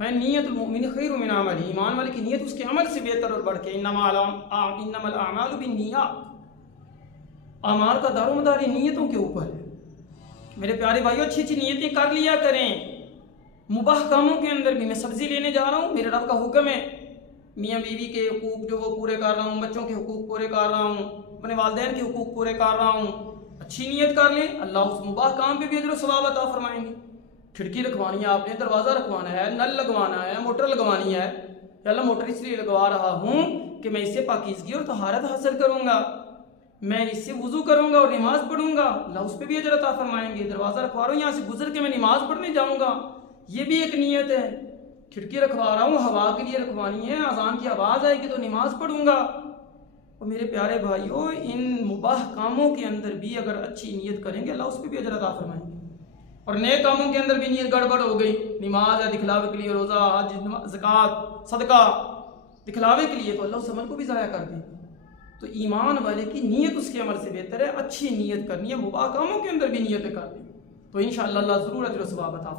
मैं नीयतुल मुमिन खैरुम मिन अमली, ईमान वाले की नीयत उसके अमल से बेहतर और बढ़ के। इन्नमल अमालु बिन्नियात, अमाल का दारोमदार नीयतों के ऊपर है। मेरे प्यारे भाइयों, अच्छी अच्छी नीयतें कर लिया करें। मुबाह कामों के अंदर भी, मैं सब्जी लेने जा रहा हूँ, मेरे रब का हुक्म है, मियाँ बीवी के हुकूक जो वो पूरे कर रहा हूँ, बच्चों के हुकूक पूरे कर रहा हूँ, अपने वालिदैन के हुकूक पूरे कर रहा हूँ। अच्छी नीयत कर लें, अल्लाह उस मुबाह काम पे भी अजर सवाब अता फरमाएंगे। खिड़की रखवानी है आपने, दरवाज़ा रखवाना है, नल लगवाना है, मोटर लगवानी है, अल्लाह मोटर इसलिए लगवा रहा हूँ कि मैं इससे पाकीज़गी और तहारत हासिल करूँगा, मैं इससे वुज़ू करूँगा और नमाज़ पढ़ूंगा, अल्लाह उस पर भी अजर अता फरमाएंगे। दरवाज़ा रखवा रहा हूँ, यहाँ से गुजर के मैं नमाज़ पढ़ने जाऊँगा, ये भी एक नीयत है। खिड़की रखवा रहा हूँ, हवा के लिए रखवानी है, अज़ान की आवाज़ आएगी तो नमाज पढ़ूंगा। और मेरे प्यारे भाइयों, इन मुबाह कामों के अंदर भी अगर अच्छी नीयत करेंगे, अल्लाह उस पर भी अजर अता फरमाएंगे। और नए कामों के अंदर भी नीयत गड़बड़ हो गई, नमाज है दिखलावे के लिए, रोज़ा, हज, ज़कात, सदका दिखलावे के लिए, तो अल्लाह उस अमल को भी ज़ाया कर देगा। तो ईमान वाले की नीयत उसके अमल से बेहतर है। अच्छी नीयत करनी है, मुबाह कामों के अंदर भी नीयत करनी है, तो इंशाअल्लाह अल्लाह ज़रूर अजर सवाब अता फरमाएगा।